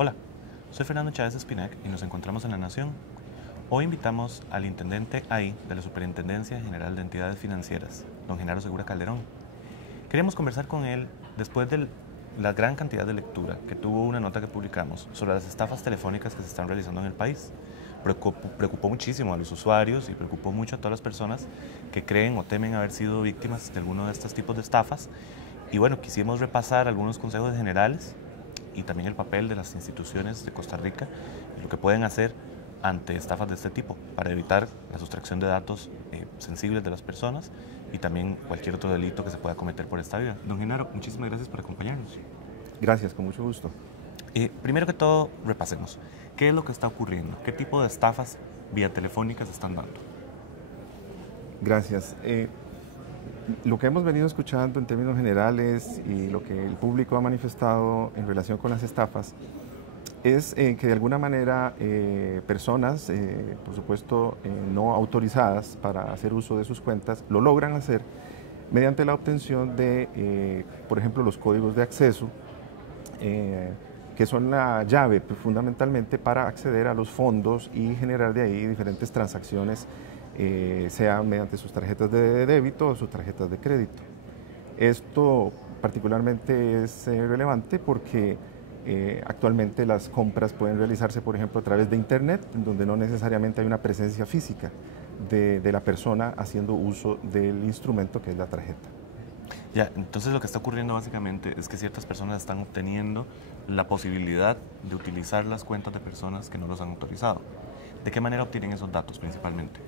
Hola, soy Fernando Chávez Espinac y nos encontramos en La Nación. Hoy invitamos al intendente ahí de la Superintendencia General de Entidades Financieras, don Genaro Segura Calderón. Queremos conversar con él después de la gran cantidad de lectura que tuvo una nota que publicamos sobre las estafas telefónicas que se están realizando en el país. Preocupó muchísimo a los usuarios y preocupó mucho a todas las personas que creen o temen haber sido víctimas de alguno de estos tipos de estafas. Y bueno, quisimos repasar algunos consejos generales y también el papel de las instituciones de Costa Rica y lo que pueden hacer ante estafas de este tipo para evitar la sustracción de datos sensibles de las personas y también cualquier otro delito que se pueda cometer por esta vía. Don Genaro, muchísimas gracias por acompañarnos. Gracias, con mucho gusto. Primero que todo, repasemos. ¿Qué es lo que está ocurriendo? ¿Qué tipo de estafas vía telefónica se están dando? Gracias. Lo que hemos venido escuchando en términos generales y lo que el público ha manifestado en relación con las estafas es que de alguna manera personas, por supuesto no autorizadas para hacer uso de sus cuentas, lo logran hacer mediante la obtención de, por ejemplo, los códigos de acceso, que son la llave fundamentalmente para acceder a los fondos y generar de ahí diferentes transacciones, sea mediante sus tarjetas de débito o sus tarjetas de crédito. Esto particularmente es relevante porque actualmente las compras pueden realizarse, por ejemplo, a través de Internet, en donde no necesariamente hay una presencia física de la persona haciendo uso del instrumento que es la tarjeta. Ya, entonces lo que está ocurriendo básicamente es que ciertas personas están obteniendo la posibilidad de utilizar las cuentas de personas que no los han autorizado. ¿De qué manera obtienen esos datos principalmente?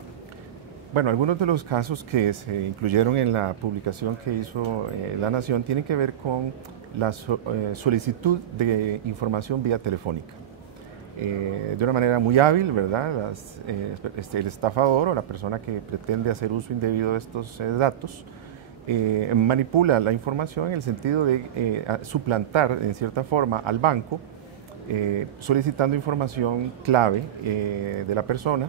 Bueno, algunos de los casos que se incluyeron en la publicación que hizo La Nación tienen que ver con la solicitud de información vía telefónica. De una manera muy hábil, ¿verdad? El estafador o la persona que pretende hacer uso indebido de estos datos manipula la información en el sentido de suplantar en cierta forma al banco, solicitando información clave de la persona,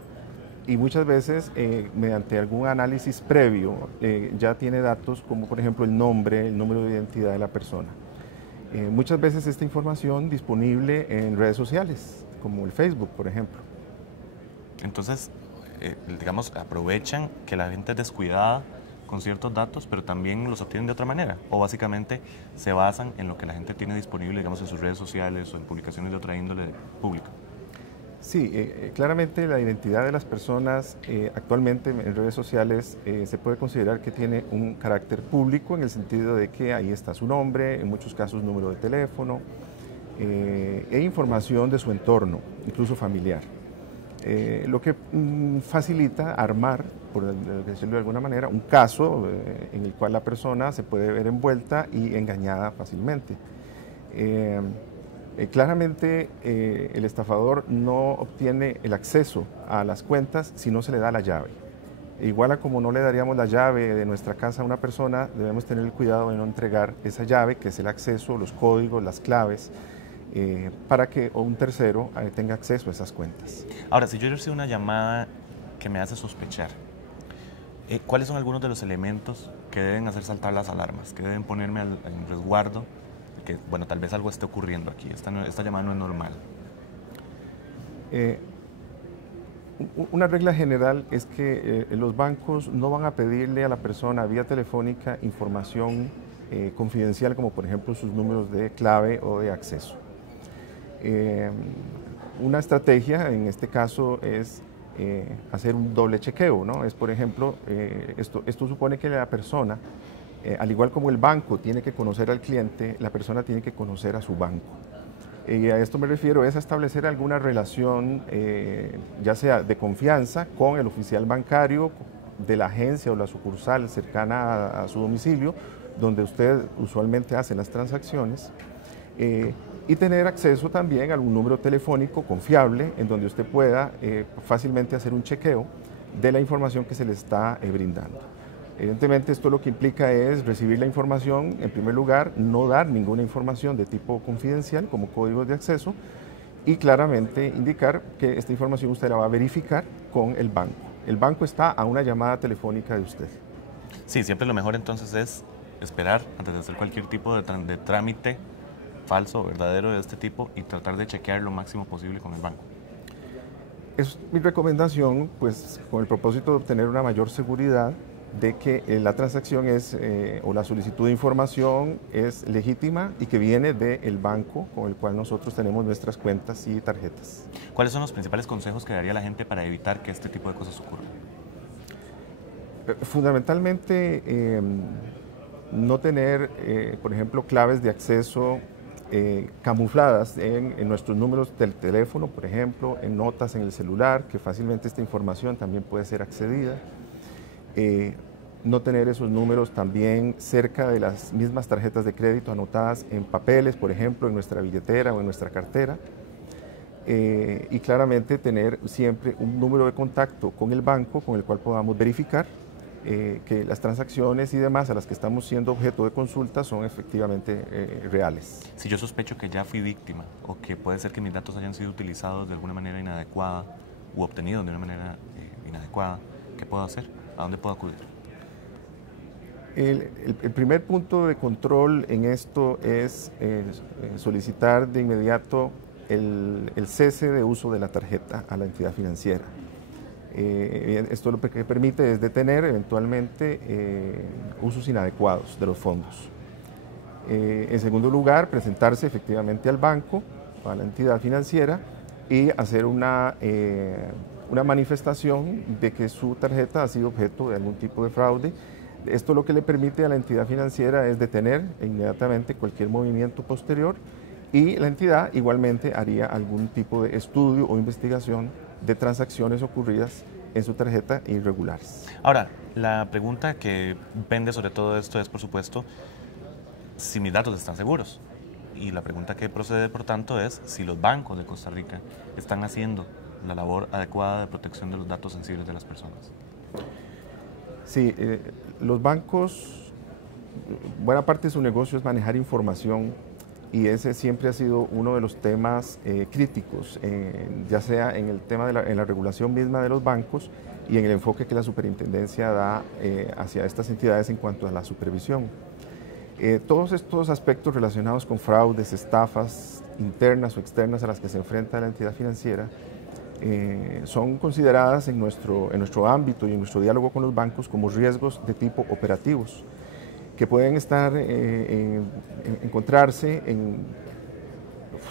y muchas veces mediante algún análisis previo ya tiene datos como por ejemplo el nombre, el número de identidad de la persona. Muchas veces esta información disponible en redes sociales, como el Facebook, por ejemplo. Entonces, digamos, aprovechan que la gente es descuidada con ciertos datos, pero también los obtienen de otra manera, o básicamente se basan en lo que la gente tiene disponible, digamos, en sus redes sociales o en publicaciones de otra índole pública. Sí, claramente la identidad de las personas actualmente en redes sociales se puede considerar que tiene un carácter público en el sentido de que ahí está su nombre, en muchos casos número de teléfono e información de su entorno, incluso familiar. Lo que facilita armar, por decirlo de alguna manera, un caso en el cual la persona se puede ver envuelta y engañada fácilmente. Claramente el estafador no obtiene el acceso a las cuentas si no se le da la llave. Igual a como no le daríamos la llave de nuestra casa a una persona, debemos tener el cuidado de no entregar esa llave, que es el acceso, los códigos, las claves, para que un tercero tenga acceso a esas cuentas. Ahora, si yo recibo una llamada que me hace sospechar, ¿cuáles son algunos de los elementos que deben hacer saltar las alarmas, que deben ponerme en resguardo? Que, bueno, tal vez algo esté ocurriendo aquí, esta llamada no es normal. Una regla general es que los bancos no van a pedirle a la persona vía telefónica información confidencial, como por ejemplo sus números de clave o de acceso. Una estrategia en este caso es hacer un doble chequeo, ¿no? Es, por ejemplo, esto supone que la persona, al igual como el banco tiene que conocer al cliente, la persona tiene que conocer a su banco. Y a esto me refiero es a establecer alguna relación, ya sea de confianza con el oficial bancario de la agencia o la sucursal cercana a su domicilio, donde usted usualmente hace las transacciones, y tener acceso también a un número telefónico confiable en donde usted pueda fácilmente hacer un chequeo de la información que se le está brindando. Evidentemente esto lo que implica es recibir la información, en primer lugar, no dar ninguna información de tipo confidencial como códigos de acceso y claramente indicar que esta información usted la va a verificar con el banco. El banco está a una llamada telefónica de usted. Sí, siempre lo mejor entonces es esperar antes de hacer cualquier tipo de trámite falso o verdadero de este tipo y tratar de chequear lo máximo posible con el banco? Es mi recomendación, pues con el propósito de obtener una mayor seguridad de que la transacción es, o la solicitud de información es legítima y que viene del banco con el cual nosotros tenemos nuestras cuentas y tarjetas. ¿Cuáles son los principales consejos que daría la gente para evitar que este tipo de cosas ocurran? Fundamentalmente, no tener, por ejemplo, claves de acceso camufladas en nuestros números del teléfono, por ejemplo, en notas en el celular, que fácilmente esta información también puede ser accedida. No tener esos números también cerca de las mismas tarjetas de crédito anotadas en papeles, por ejemplo, en nuestra billetera o en nuestra cartera. Y claramente tener siempre un número de contacto con el banco con el cual podamos verificar que las transacciones y demás a las que estamos siendo objeto de consulta son efectivamente reales. Si yo sospecho que ya fui víctima o que puede ser que mis datos hayan sido utilizados de alguna manera inadecuada u obtenidos de una manera inadecuada, ¿qué puedo hacer? ¿A dónde puedo acudir? El primer punto de control en esto es solicitar de inmediato el cese de uso de la tarjeta a la entidad financiera. Esto lo que permite es detener eventualmente usos inadecuados de los fondos. En segundo lugar, presentarse efectivamente al banco, a la entidad financiera y hacer una manifestación de que su tarjeta ha sido objeto de algún tipo de fraude. Esto lo que le permite a la entidad financiera es detener inmediatamente cualquier movimiento posterior y la entidad igualmente haría algún tipo de estudio o investigación de transacciones ocurridas en su tarjeta irregulares. Ahora, la pregunta que pende sobre todo esto es, por supuesto, si mis datos están seguros. Y la pregunta que procede, por tanto, es si los bancos de Costa Rica están haciendo la labor adecuada de protección de los datos sensibles de las personas. Sí, los bancos, buena parte de su negocio es manejar información y ese siempre ha sido uno de los temas críticos, ya sea en el tema en la regulación misma de los bancos y en el enfoque que la superintendencia da hacia estas entidades en cuanto a la supervisión. Todos estos aspectos relacionados con fraudes, estafas internas o externas a las que se enfrenta la entidad financiera son consideradas en nuestro ámbito y en nuestro diálogo con los bancos como riesgos de tipo operativos que pueden encontrarse en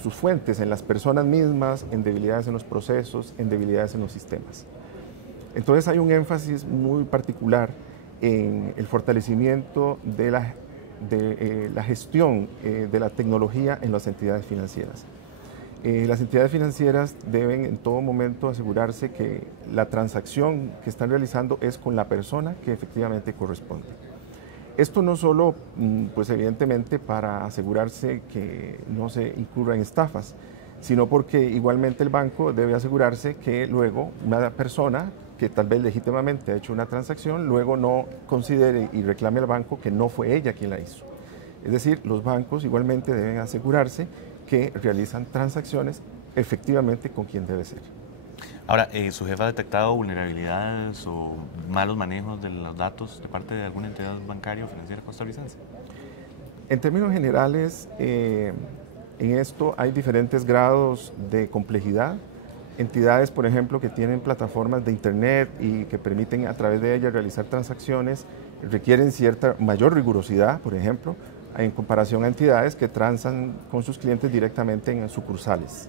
sus fuentes, en las personas mismas, en debilidades en los procesos, en debilidades en los sistemas. Entonces hay un énfasis muy particular en el fortalecimiento de la gestión de la tecnología en las entidades financieras. Las entidades financieras deben en todo momento asegurarse que la transacción que están realizando es con la persona que efectivamente corresponde. Esto no solo, pues evidentemente, para asegurarse que no se incurra en estafas, sino porque igualmente el banco debe asegurarse que luego una persona que tal vez legítimamente ha hecho una transacción, luego no considere y reclame al banco que no fue ella quien la hizo. Es decir, los bancos igualmente deben asegurarse que realizan transacciones efectivamente con quien debe ser. Ahora, ¿su jefe ha detectado vulnerabilidades o malos manejos de los datos de parte de alguna entidad bancaria o financiera costarricense? En términos generales, en esto hay diferentes grados de complejidad. Entidades, por ejemplo, que tienen plataformas de Internet y que permiten a través de ellas realizar transacciones, requieren cierta mayor rigurosidad, por ejemplo, en comparación a entidades que transan con sus clientes directamente en sucursales.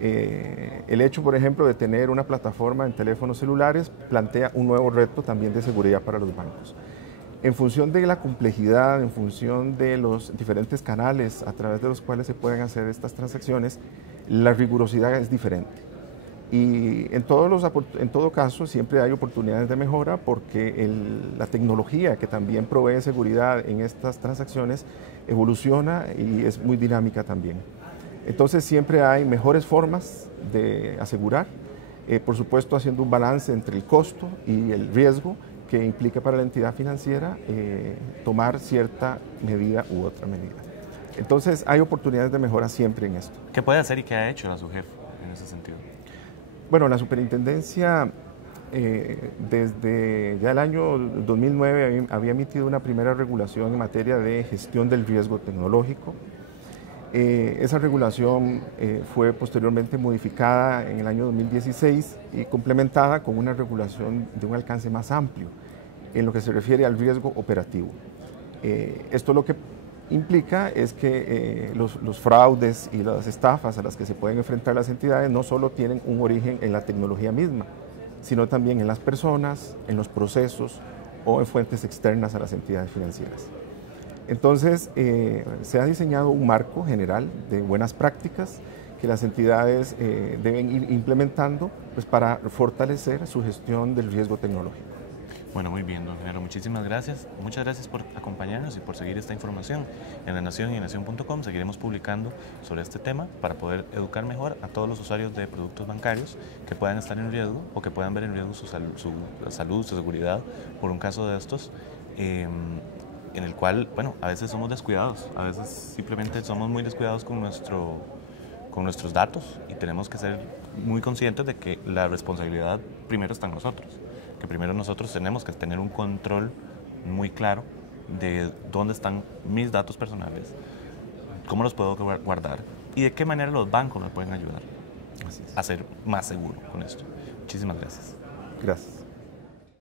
El hecho, por ejemplo, de tener una plataforma en teléfonos celulares plantea un nuevo reto también de seguridad para los bancos. En función de la complejidad, en función de los diferentes canales a través de los cuales se pueden hacer estas transacciones, la rigurosidad es diferente. Y en todo caso siempre hay oportunidades de mejora porque la tecnología que también provee seguridad en estas transacciones evoluciona y es muy dinámica también. Entonces siempre hay mejores formas de asegurar, por supuesto haciendo un balance entre el costo y el riesgo que implica para la entidad financiera tomar cierta medida u otra medida. Entonces hay oportunidades de mejora siempre en esto. ¿Qué puede hacer y qué ha hecho la SUGEF en ese sentido? Bueno, la superintendencia desde ya el año 2009 había emitido una primera regulación en materia de gestión del riesgo tecnológico. Esa regulación fue posteriormente modificada en el año 2016 y complementada con una regulación de un alcance más amplio en lo que se refiere al riesgo operativo. Esto lo que implica es que los fraudes y las estafas a las que se pueden enfrentar las entidades no solo tienen un origen en la tecnología misma, sino también en las personas, en los procesos o en fuentes externas a las entidades financieras. Entonces, se ha diseñado un marco general de buenas prácticas que las entidades deben ir implementando pues, para fortalecer su gestión del riesgo tecnológico. Bueno, muy bien, don ingeniero, muchísimas gracias. Muchas gracias por acompañarnos y por seguir esta información. En La Nación y en Nación.com seguiremos publicando sobre este tema para poder educar mejor a todos los usuarios de productos bancarios que puedan estar en riesgo o que puedan ver en riesgo su salud, su seguridad por un caso de estos. En el cual, bueno, a veces somos descuidados, a veces simplemente somos muy descuidados con nuestros datos y tenemos que ser muy conscientes de que la responsabilidad primero está en nosotros, que primero nosotros tenemos que tener un control muy claro de dónde están mis datos personales, cómo los puedo guardar y de qué manera los bancos me pueden ayudar a ser más seguro con esto. Muchísimas gracias. Gracias.